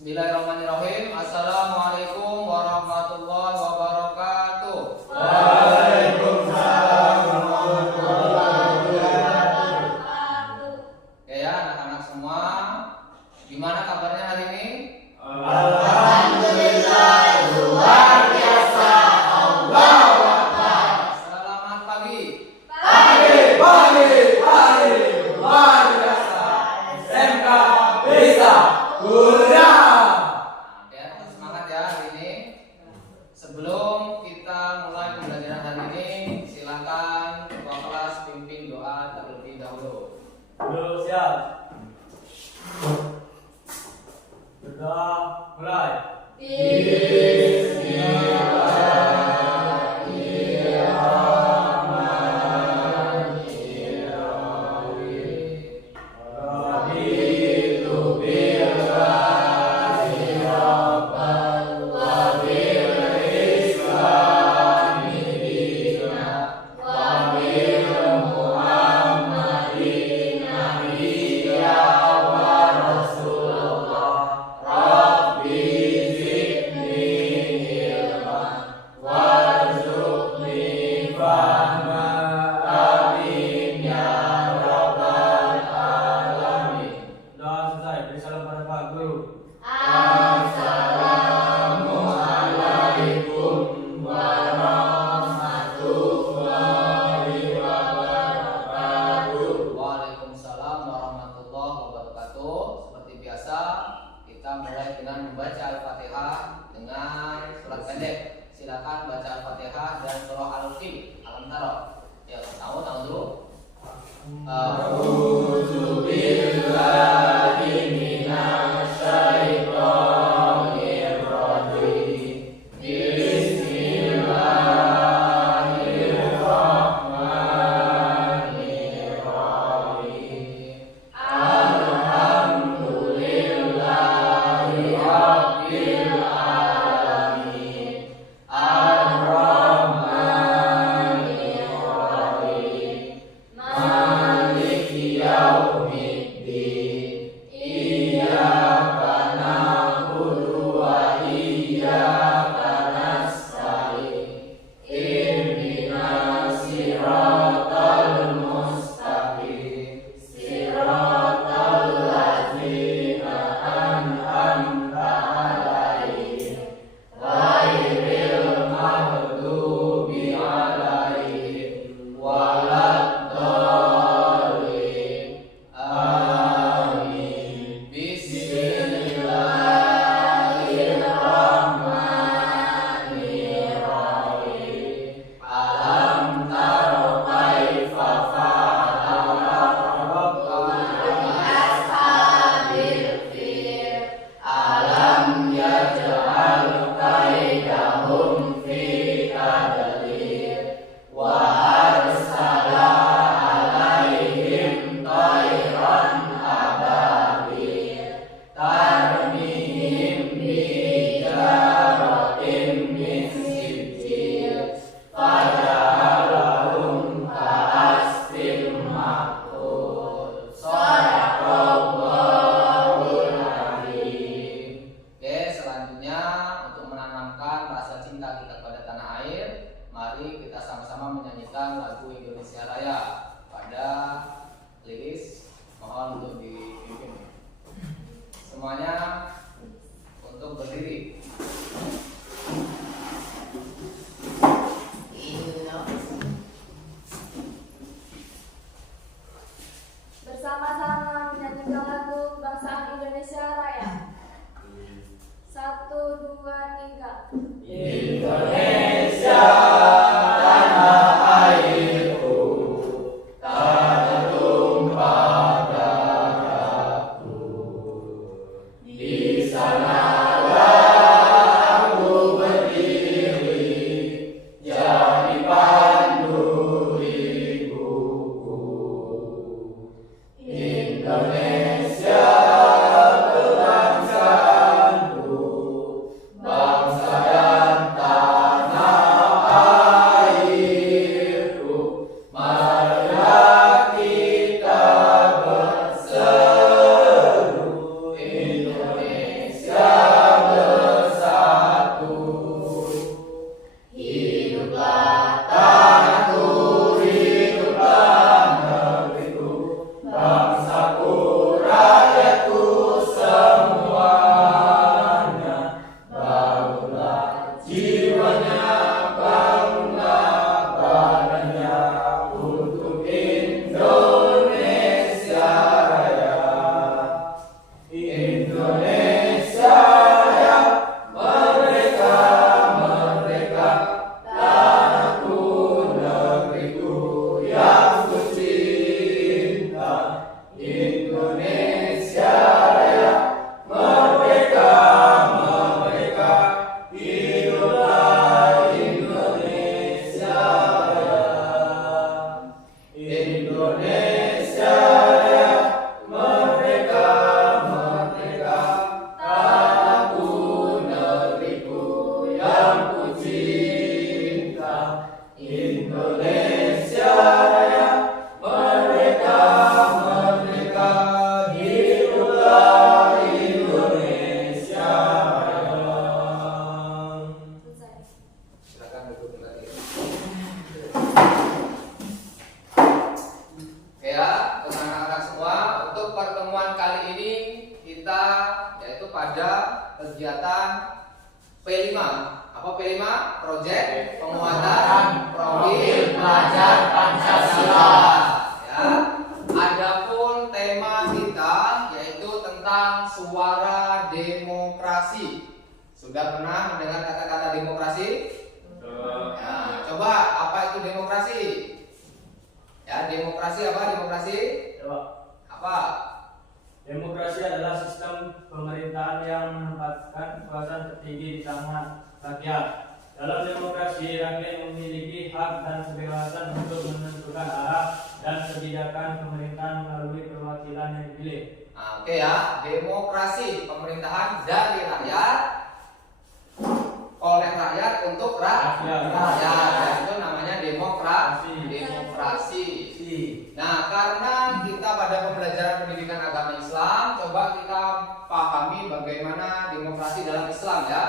Bismillahirrahmanirrahim. Assalamualaikum warahmatullahi wabarakatuh. Waalaikumsalam warahmatullahi wabarakatuh. Ya, anak-anak semua, gimana kabarnya hari ini? Alhamdulillah, luar biasa. Allahu Akbar. Selamat pagi. Pagi, luar biasa. SMK bisa Hurra! Ya, semangat ya hari ini. Sebelum kita mulai pembelajaran hari ini, silakan ketua kelas pimpin doa terlebih dahulu. Siap. Berdoa mulai. Waalaikumsalam warahmatullahi wabarakatuh. Seperti biasa, kita mulai dengan membaca Al-Fatihah dengan surat pendek. Silakan baca Al-Fatihah dan surah Al-Fil. Alam Taro. Ya, tahu dulu. A'udzu billahi minasy syaithanir rajim. Bismillahirrahmanirrahim. Alhamdulillahi rabbil alamin. Ar-Rahmanir Rahim. Maliki yaumiddin. Iyyaka na'budu wa iyyaka nasta'in. Ihdinas siratal mustaqim. Siratal ladzina an'amta 'alaihim ghairil maghdubi 'alaihim waladdallin. Amin. Bismillahirrahmanirrahim. Alam taro kaifa fa'ala rabbuka ashabil fil. Alam yaj'al kaidahum fi tadlil. Wa arsala alaihim tayran ababil. Tarmihim bijaratin min sijil. Faja'alahum ka'asfin ma'kul. Shadaqallahul azim. Oke, selanjutnya untuk menanamkan rasa cinta kita kepada tanah air, mari kita sama-sama menyanyikan lagu Indonesia Raya. Pada liris, mohon untuk dipimpin. Semuanya untuk berdiri. Bersama-sama menyanyikan lagu kebangsaan Indonesia Raya. 1, 2, 3. Indonesia tanah airku, tanah tumpah darahku. Di sanalah kita yaitu pada kegiatan P5. Apa P5? Proyek penguatan profil pelajar Pancasila. Ya. Adapun tema kita yaitu tentang suara demokrasi. Sudah pernah mendengar kata-kata demokrasi? Ya, coba apa itu demokrasi? Ya, demokrasi apa? Demokrasi Coba. apa? Demokrasi adalah sistem pemerintahan yang menempatkan kekuasaan tertinggi di tangan rakyat. Dalam demokrasi, rakyat memiliki hak dan kebebasan untuk menentukan arah dan kebijakan pemerintahan melalui perwakilan yang dipilih. Nah, oke ya, demokrasi pemerintahan dari rakyat oleh rakyat untuk rakyat. Ya, itu namanya demokrasi. Nah, karena kita pada pembelajaran pendidikan agama Islam, coba kita pahami bagaimana demokrasi dalam Islam ya.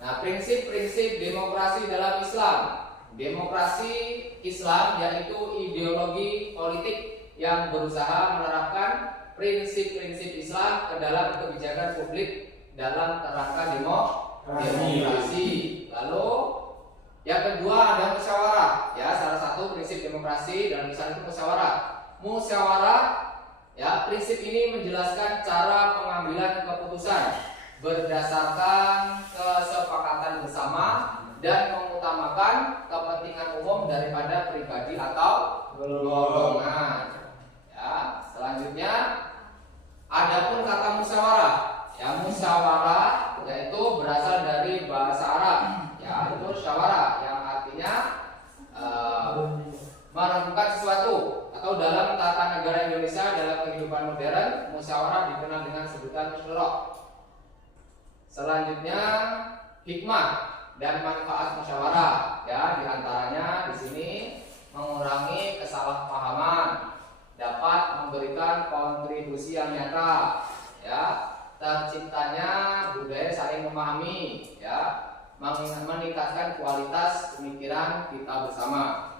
Nah, prinsip-prinsip demokrasi dalam Islam. Demokrasi Islam yaitu ideologi politik yang berusaha menerapkan prinsip-prinsip Islam ke dalam kebijakan publik dalam kerangka demokrasi. Lalu yang kedua ada musyawarah. Ya, salah satu prinsip demokrasi dalam Islam itu musyawarah. Musyawarah ya, prinsip ini menjelaskan cara pengambilan keputusan berdasarkan kesepakatan bersama dan mengutamakan kepentingan umum daripada pribadi atau golongan. Ya, selanjutnya adapun kata musyawarah. Ya, musyawarah yaitu berasal dari bahasa Arab. Ya, itu syawarah yang artinya melakukan sesuatu, atau dalam tata negara Indonesia dalam kehidupan modern musyawarah dikenal dengan sebutan syura. Selanjutnya hikmah dan manfaat musyawarah. Ya, diantaranya di sini mengurangi kesalahpahaman, dapat memberikan kontribusi yang nyata, ya, terciptanya budaya saling memahami, ya, meningkatkan kualitas pemikiran kita bersama.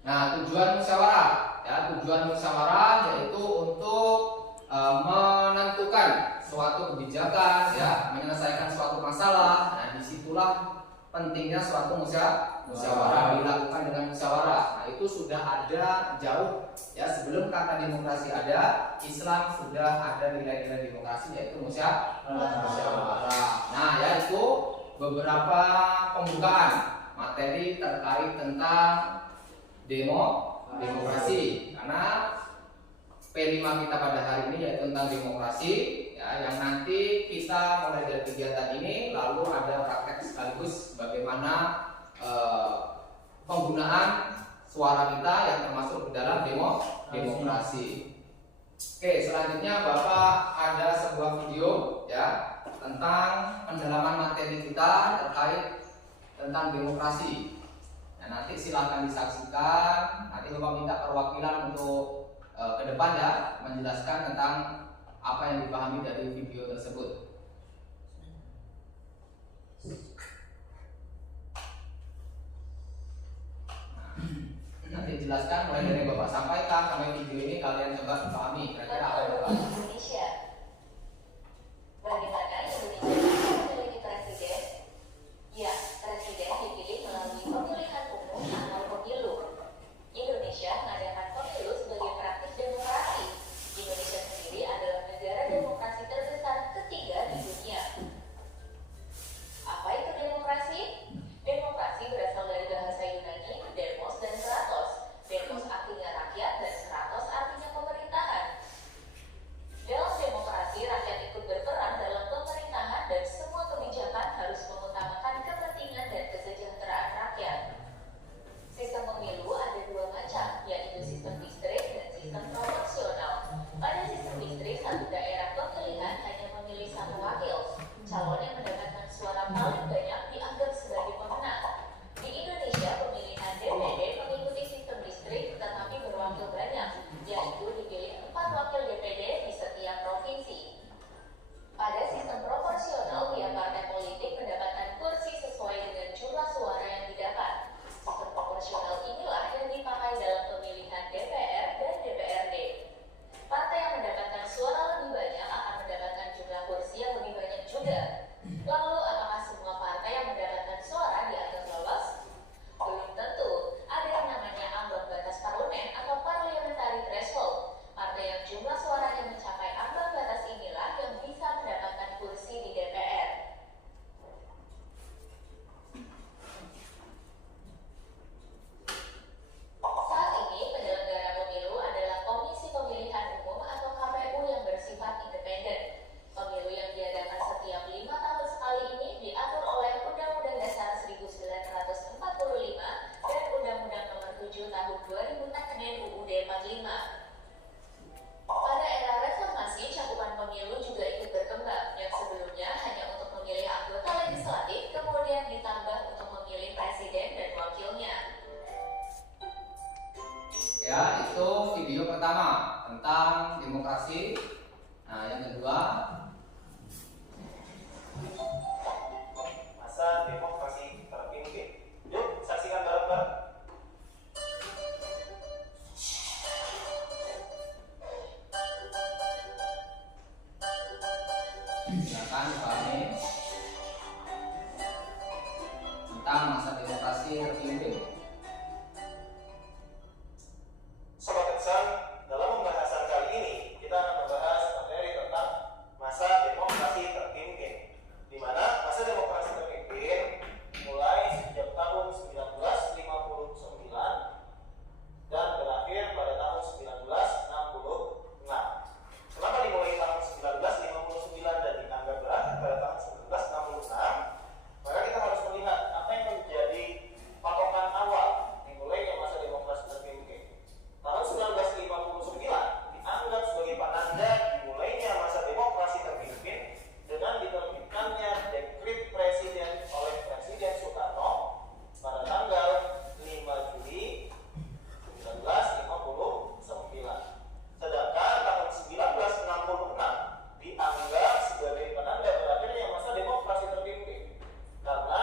Nah, tujuan musyawarah, ya, tujuan musyawarah yaitu untuk menentukan suatu kebijakan, ya, menyelesaikan suatu masalah. Nah, disitulah pentingnya suatu musyawarah dilakukan dengan musyawarah. Nah, itu sudah ada jauh, ya, sebelum kata demokrasi ada, Islam sudah ada nilai-nilai demokrasi yaitu musyawarah. Nah, ya, itu beberapa pembukaan materi terkait tentang demokrasi. Karena P5 kita pada hari ini yaitu tentang demokrasi, ya, yang nanti kita mulai dari kegiatan ini lalu ada praktek sekaligus bagaimana penggunaan suara kita yang termasuk di dalam demokrasi. Oke, selanjutnya Bapak ada sebuah video, ya, tentang pendalaman materi kita terkait tentang demokrasi. Nah, nanti silakan disaksikan. Nanti Bapak minta perwakilan untuk ke depan, ya, menjelaskan tentang apa yang dipahami dari video tersebut. Nanti jelaskan mulai dari Bapak sampaikan sampai video ini kalian coba pahami kira-kira apa yang Bapak. Indonesia. Bagaimana Indonesia memiliki presiden? Ya, presiden dipilih melalui pemilihan umum atau pemilu. Indonesia mengadakan pemilu sebagai praktik demokrasi. Indonesia sendiri adalah negara demokrasi terbesar ketiga di dunia. Apa itu demokrasi? Demokrasi berasal dari bahasa Yunani, demos dan kratos. Demos artinya rakyat dan kratos artinya pemerintahan. Dalam demokrasi. Nah, yang kedua, masa demokrasi terpimpin. Yuk saksikan bareng-bareng. silakan dipahami tentang masa demokrasi terpimpin. Sobat Eksan, dalam pembahasan kali ini kita akan membahas materi tentang masa demokrasi terpimpin, di mana masa demokrasi terpimpin mulai sejak tahun 1959 dan berakhir pada tahun 1966. Kenapa dimulai tahun 1959 dan dianggap berakhir pada tahun 1966? Maka kita harus melihat apa yang menjadi patokan awal dimulainya masa demokrasi terpimpin. Tahun 1959 dianggap sebagai penanda dimulainya masa demokrasi terpimpin dengan diterbitkannya dekret presiden oleh Presiden Soekarno pada tanggal 5 Juli 1959. Sedangkan tahun 1966 dianggap sebagai penanda berakhirnya masa demokrasi terpimpin karena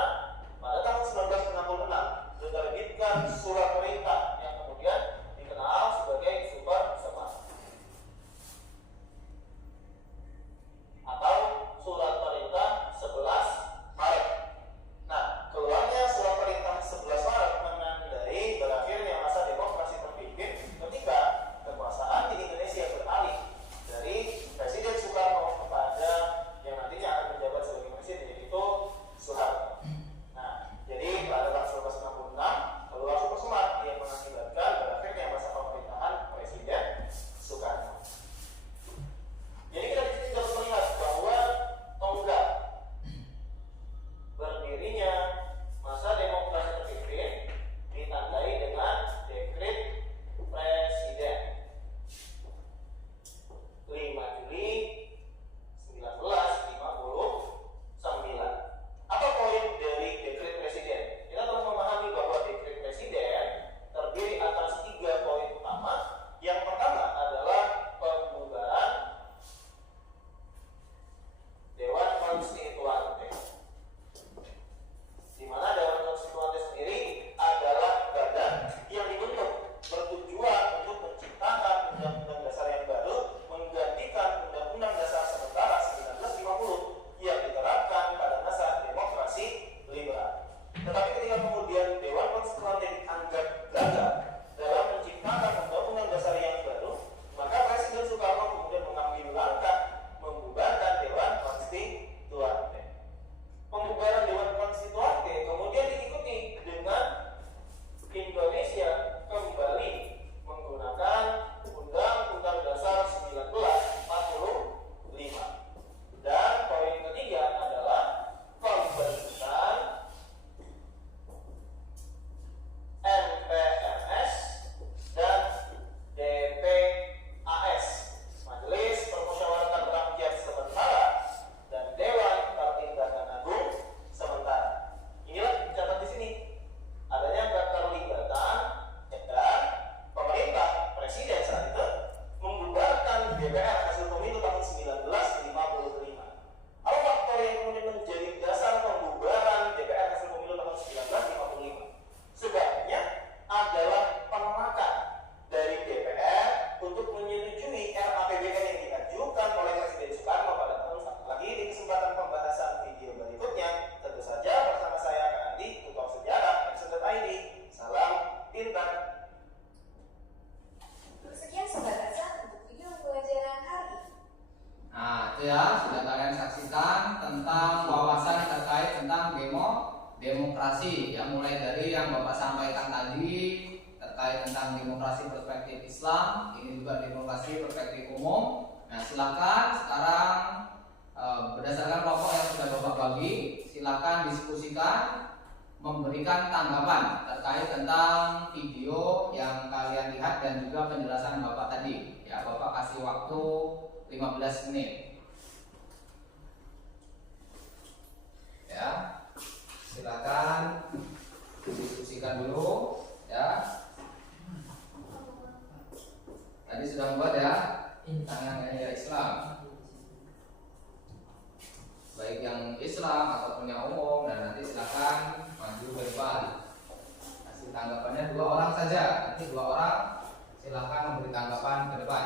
pada tahun 1966 diterbitkan surat perintah yang kemudian dikenal sebagai Super Semar atau surat perintah 11 Maret. Nah, keluarnya surat perintah 11 Maret menandai berakhirnya masa demokrasi terpimpin ketika kekuasaan di Indonesia beralih dari Presiden Soekarno kepada yang nantinya akan menjabat sebagai presiden, yaitu Soeharto. Nah, jadi pada tahun 1966 keluar Super Semar yang mengakibatkan berakhirnya masa pemerintahan Presiden Soekarno. Jadi kita di sini dapat melihat bahwa tonggak berdirinya masa demokrasi terpimpin ditandai dengan dekret presiden 5 Juli 1959. Apa poin dari dekret presiden? Kita terus memahami bahwa dekret presiden terdiri atas 3 poin utama. Yang pertama adalah pembubaran Dewan Konstituante, di mana Dewan Konstituante sendiri adalah badan yang dibentuk bertujuan untuk menciptakan undang-undang dasar yang baru menggantikan Undang-Undang Dasar Sementara 1950 yang diterapkan pada masa demokrasi liberal. Tetapi ketika kemudian Dewan Konstituante dianggap gagal dalam menciptakan Undang-Undang Dasar yang baru, maka Presiden Soekarno kemudian mengambil langkah membubarkan Dewan Konstituante. Pembubaran Dewan Konstituante kemudian diikuti dengan Indonesia kembali menggunakan Undang-Undang Dasar 1945. Dan poin ketiga adalah pembentukan MPRS dan DPAS, Majelis Permusyawaratan Rakyat Sementara dan Dewan Pertimbangan Agung Sementara. Inilah dicatat di sini adanya keterlibatan dan pemerintah presiden saat itu membubarkan DPR hasil pemilu tahun 1955. Apa faktor yang kemudian menjadi dasar pembubaran DPR hasil pemilu tahun 1955? Sebabnya adalah penolakan dari DPR untuk menyetujui RAPBN yang diajukan oleh Presiden Soekarno pada tahun lagi. Di kesempatan pembahasan video berikutnya, tentu saja bersama saya Kak Andi, Tutor Sejarah X.ID. Salam pintar. Sekian Sobat Eksan untuk video pembelajaran hari ini. Nah, itu ya, sudah kalian saksikan tentang wawasan terkait tentang demokrasi yang mulai dari yang Bapak sampaikan tadi terkait tentang demokrasi perspektif Islam, ini juga demokrasi perspektif umum. Nah, silakan sekarang berdasarkan kelompok yang sudah Bapak bagi, silakan diskusikan, memberikan tanggapan terkait tentang video yang kalian lihat dan juga penjelasan Bapak tadi. Ya, Bapak kasih waktu 15 menit. Ya, silakan diskusikan dulu. Ya, tadi sudah membuat ya. yang lainnya Islam, baik yang Islam ataupun yang umum, dan nanti silakan maju ke depan. Kasih tanggapannya 2 orang saja, nanti 2 orang silakan memberi tanggapan ke depan.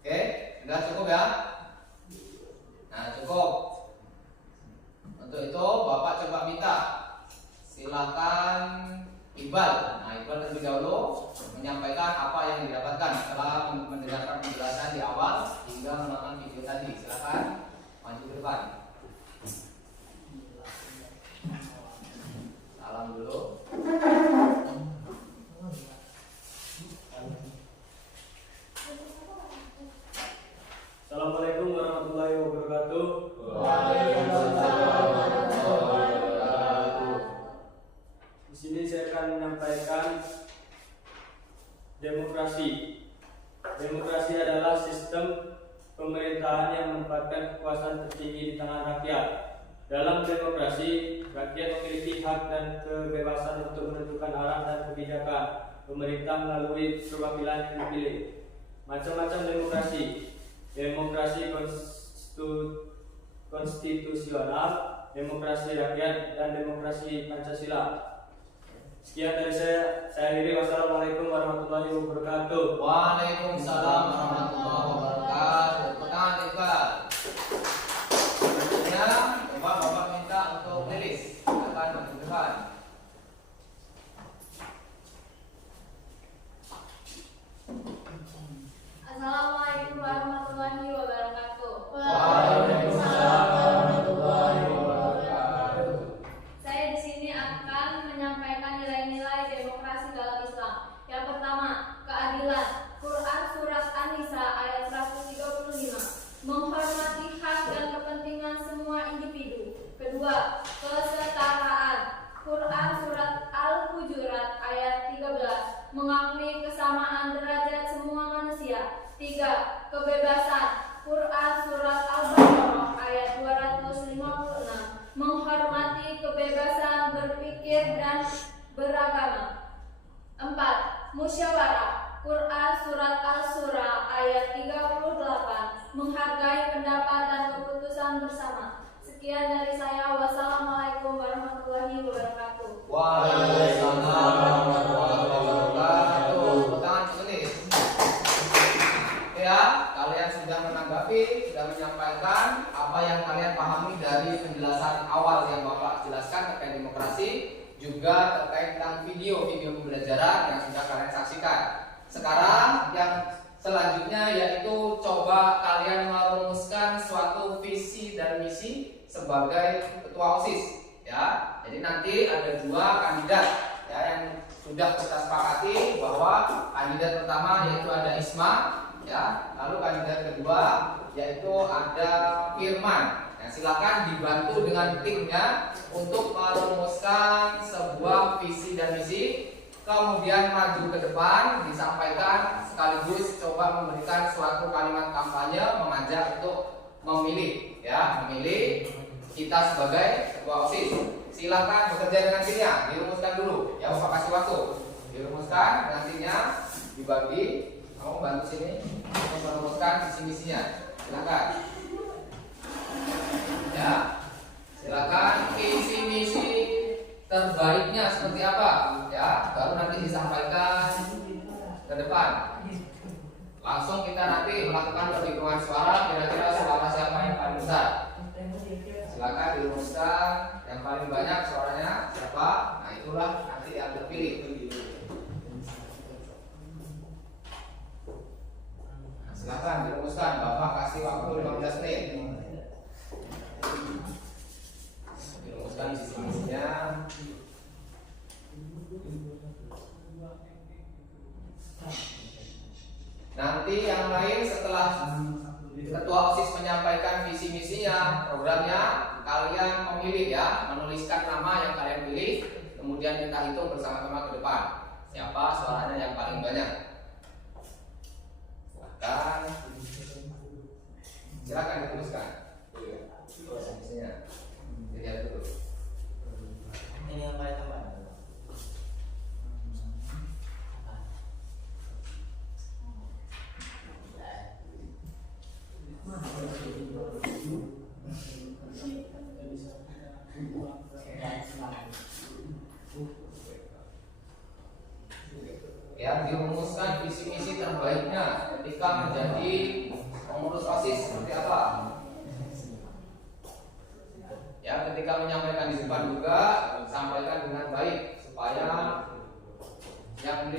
Oke, sudah cukup ya? Nah, cukup. Untuk itu Bapak coba minta silakan Iqbal. Nah, Iqbal terlebih dahulu menyampaikan apa yang didapatkan setelah mendengarkan penjelasan di awal hingga menonton video tadi. Silakan maju ke depan. Salam dulu. Assalamualaikum warahmatullahi wabarakatuh. Di sini saya akan menyampaikan demokrasi. Demokrasi adalah sistem pemerintahan yang menempatkan kekuasaan tertinggi di tangan rakyat. Dalam demokrasi, rakyat memiliki hak dan kebebasan untuk menentukan arah dan kebijakan pemerintah melalui perwakilan yang dipilih. Macam-macam demokrasi. Demokrasi konstitusional, demokrasi rakyat, dan demokrasi Pancasila. Sekian dari saya akhiri. Wassalamualaikum warahmatullahi wabarakatuh. Waalaikumsalam warahmatullahi wabarakatuh. Tangan Iqbal. Selanjutnya, Bapak minta untuk Lilis. Silakan maju ke depan. Assalamualaikum warahmatullahi wabarakatuh. Waalaikumsalam warahmatullahi wabarakatuh. Saya di sini akan menyampaikan nilai-nilai demokrasi dalam Islam. Yang pertama, keadilan. Quran surat An-Nisa ayat 135. Menghormati hak dan kepentingan semua individu. Kedua, kesetaraan. Quran surat Al-Hujurat ayat 13. Mengakui kesamaan derajat semua manusia. 3. Kebebasan. Quran surat Al-Baqarah ayat 256. Menghormati kebebasan berpikir dan beragama. 4. Musyawarah. Quran surat Al-Surah ayat 38. Menghargai pendapat dan keputusan bersama. Sekian dari saya. Wassalamualaikum warahmatullahi wabarakatuh. Waalaikumsalam warahmatullahi wabarakatuh. Tangan Lilis. Oke ya, kalian sudah menanggapi, sudah menyampaikan apa yang kalian pahami dari penjelasan awal yang Bapak jelaskan terkait demokrasi, juga terkait tentang video-video pembelajaran yang sudah kalian saksikan. Sekarang yang selanjutnya yaitu coba kalian merumuskan suatu visi dan misi sebagai ketua OSIS ya. Jadi nanti ada 2 kandidat ya yang sudah kita sepakati bahwa kandidat pertama yaitu ada Isma ya, lalu kandidat kedua yaitu ada Firman. Nah, silakan dibantu dengan timnya untuk merumuskan sebuah visi dan misi, kemudian maju ke depan disampaikan sekaligus coba memberikan suatu kalimat kampanye mengajak untuk memilih ya, memilih kita sebagai ketua OSIS. Silakan bekerja dengan timnya, dirumuskan dulu ya, Bapak kasih waktu. Dirumuskan nantinya dibagi, kamu bantu sini untuk merumuskan visi misinya. Silakan. Ya. Silakan visi misi terbaiknya seperti apa ya, baru nanti disampaikan ke depan. Langsung kita nanti melakukan perhitungan suara, kira-kira suara siapa yang paling besar. Silakan dirumuskan yang paling banyak suaranya siapa, nah itulah nanti yang terpilih. Nah, silakan dirumuskan, Bapak kasih waktu 15 menit. Dirumuskan visi-misinya. Nanti yang lain setelah ketua OSIS menyampaikan visi misinya, programnya, kalian memilih ya, menuliskan nama yang kalian pilih, kemudian kita hitung bersama-sama ke depan siapa suaranya yang paling banyak. Silakan dituliskan visi misinya. Dilihat dulu.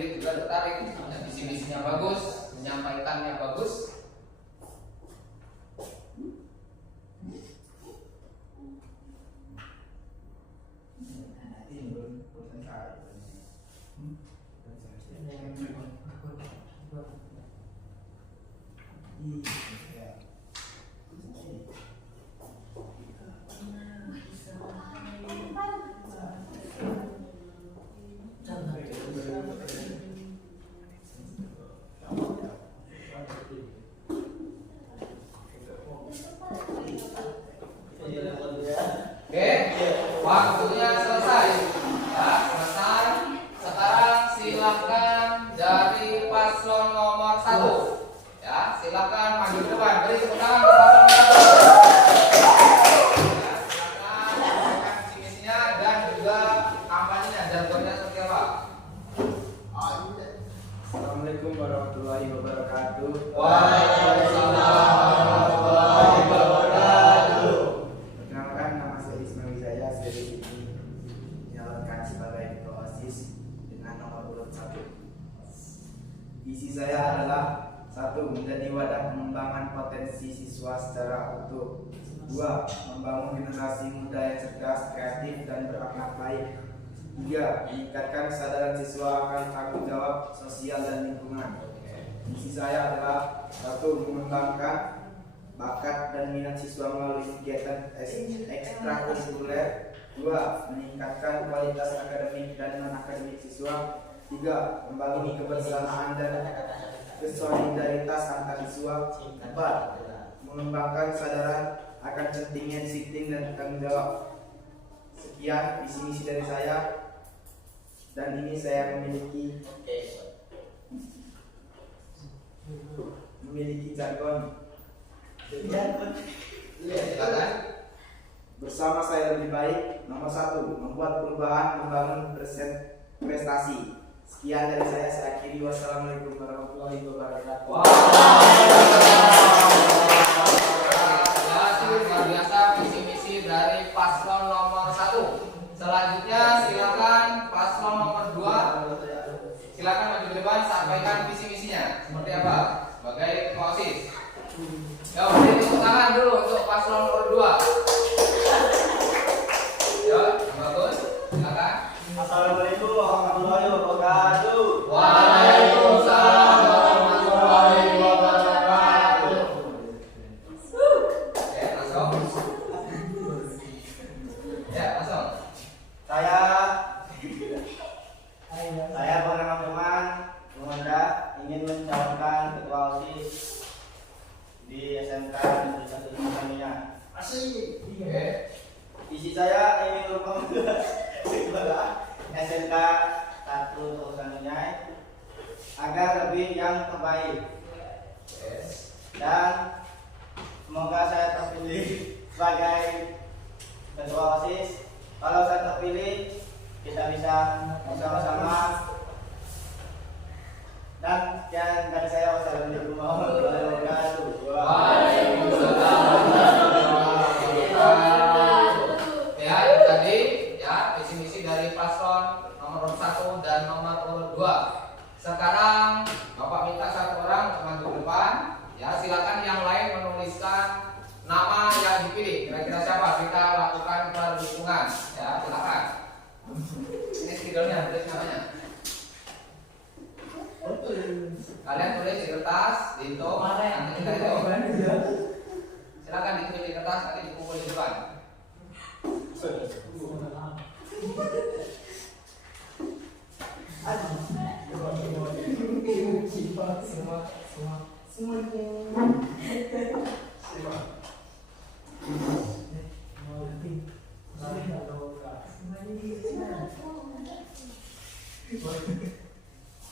murid juga tertarik, visi misinya bagus, menyampaikannya bagus. Oke, waktunya selesai. Ya, selesai. Sekarang silakan dari paslon nomor 1. Ya, silakan maju ke depan. Beri tepuk tangan untuk paslon nomor 1. Ya, silakan sampaikan visi misinya dan juga kampanyenya, jargonnya seperti apa? Assalamualaikum warahmatullahi wabarakatuh. Waalaikumsalam warahmatullahi wabarakatuh. Perkenalkan, nama saya Ismail Wijaya. Saya di sini menyalurkan sebagai ketua OSIS dengan nomor urut 1. Visi saya adalah 1. Menjadi wadah pengembangan potensi siswa secara utuh. 2. Membangun generasi muda yang cerdas, kreatif, dan berakhlak baik. 3. Meningkatkan kesadaran siswa akan tanggung jawab sosial dan lingkungan. Misi saya adalah 1. Mengembangkan bakat dan minat siswa melalui kegiatan ekstrakurikuler. 2. Meningkatkan kualitas akademik dan non-akademik siswa. 3. Membangun kebersamaan dan kesolidaritas antar siswa. 4. Mengembangkan kesadaran akan pentingnya disiplin dan tanggung jawab. Sekian visi misi dari saya, dan ini saya memiliki jargon. Silakan. Bersama saya lebih baik. Nomor 1, membuat perubahan, membangun prestasi. Sekian dari saya akhiri. Wassalamualaikum warahmatullahi wabarakatuh. Luar biasa visi misi dari paslon nomor 1. Selanjutnya silakan paslon nomor 2. Silakan maju ke depan, sampaikan visi misinya seperti apa sebagai ketua OSIS. Ya, beri tepuk tangan dulu untuk paslon nomor 2. Ya, bagus. Silakan. Assalamualaikum warahmatullahi wabarakatuh. Waalaikumsalam warahmatullahi wabarakatuh. Ya, langsung. Ya, langsung. Saya bernama Firman Muhammad, ingin mencalonkan ketua OSIS di SMK Negeri 1 Tanzania. Oke. Visi saya ingin membangun SMK 1 Tanzania agar lebih yang terbaik, dan semoga saya terpilih sebagai ketua OSIS. Kalau saya terpilih, kita bisa bersama-sama. Dan sekian dari saya. Wassalamualaikum warahmatullahi wabarakatuh. Waalaikumsalam warahmatullahi wabarakatuh. Ya, itu tadi ya visi misi dari paslon nomor 1 dan nomor 2. Sekarang Bapak minta satu orang untuk maju ke depan. Ya, silakan yang lain menuliskan nama yang dipilih. Kira-kira siapa? Kita lakukan perhitungan. Ya, silakan. Ini stikernya, tulis namanya. Kalian tulis di kertas, dihitung, nanti kita hitung. Silakan ditulis di kertas, nanti dikumpul di depan.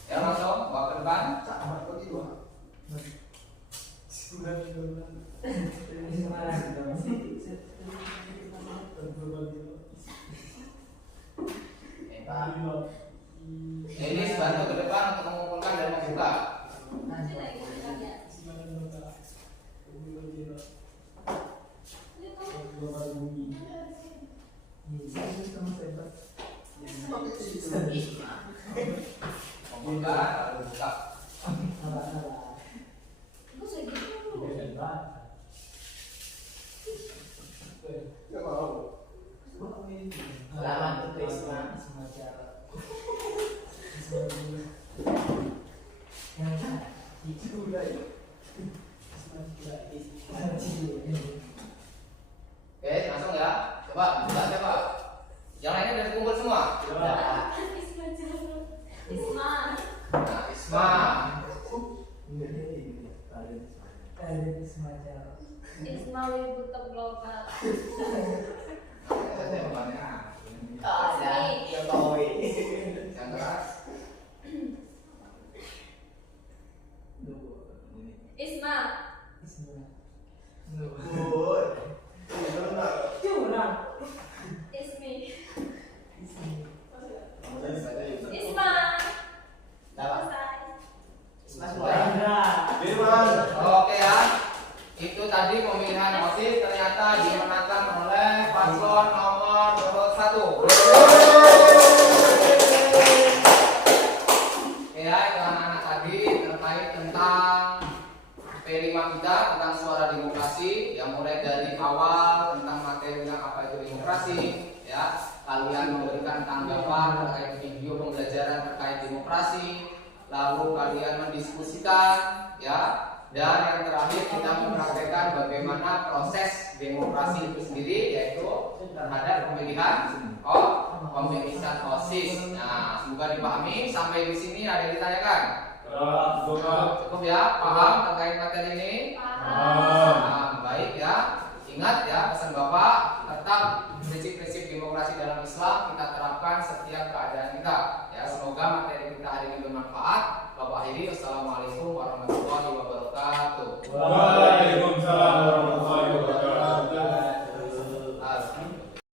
Ya, langsung bawa ke depan. Ini bantu ke depan untuk mengumpulkan dan membuka. Bukan, bukan. Gue segitu. Gak mau. Selamat untuk Isma. Oke, langsung ya. Coba, buka coba. Yang lainnya udah dikumpul semua. Isma. Nah, Isma. Isma Wibuta Global. Jawabannya. Ada yang tahu. Yang keras. Isma. Ismi. Isma. Oke ya. Itu tadi pemilihan OSIS ternyata dimenangkan oleh paslon nomor 1. Ya, itu anak-anak tadi terkait tentang P5 kita tentang suara demokrasi yang mulai dari awal tentang materinya apa itu demokrasi ya. Kalian memberikan tanggapan terkait video pembelajaran terkait demokrasi, lalu kalian mendiskusikan ya. Dan yang terakhir kita mempraktekkan bagaimana proses demokrasi itu sendiri, yaitu terhadap pemilihan pemilihan OSIS. Nah, semoga dipahami. Sampai di sini ada yang ditanyakan? Cukup ya, paham terkait materi ini? Nah, baik ya. Ingat ya pesan Bapak, tetap prinsip-prinsip demokrasi dalam Islam kita terapkan setiap keadaan kita. Ya, semoga materi kita hari ini bermanfaat. Bapak akhiri, wassalamualaikum warahmatullahi wabarakatuh.